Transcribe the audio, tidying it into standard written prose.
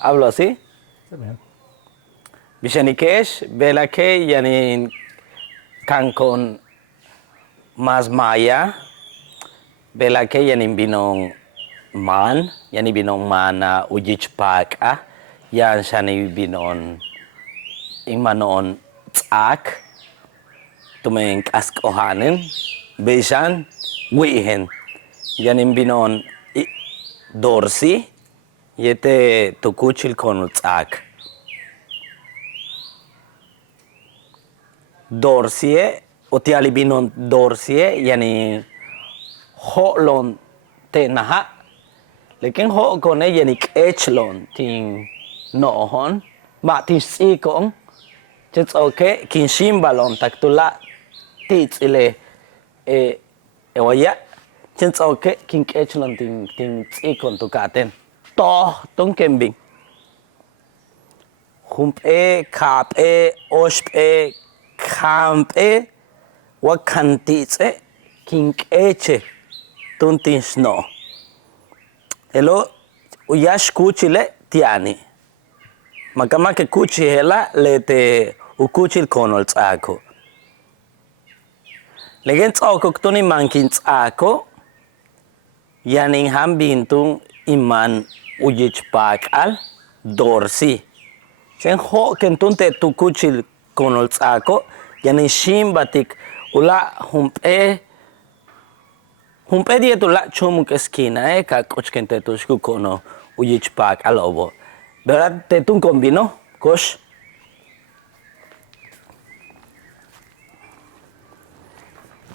Hablo así. تمام. Bishanikesh, Belake, yani Cancon Mas Maya, Belake, yani binong Maan, yani binong Mana Ujichpak, yan shani binon Ingmanon Tsak, Tumeng Askohanen, Beshan, Wihen, yani binon Dorcy, Yete Tukuchil con Tsak. Dorcy'o otiali binon Dorcy'o yani ho'lon te naha lekin ho kone yani k'echlon tin no'ojon ma tin s'ikon chetzoke kin ximbalon taktula titz'ile ewaya chetzoke kin k'echlon tin tz'ikon tukaten toj tonkenbin jump'e ka'p'e oxp'e Kampe wakantitz'e kink'eche tuntinxno. Elo uyax kuchile tiani. Makamake kuchi hela lete ukuchil konol tz'ako. Legen tz'oko ktuni mankin tz'ako yanin hambintun iman uyichpak'al dorsi. Chen ho kentun te tukuchil konol tz'ako yanin ximbatik ula jump'e diet ula chumuk esquina kak'och kentetuxku kono uyichpak'al obo. ¿Verdad? Tetun combino, kox.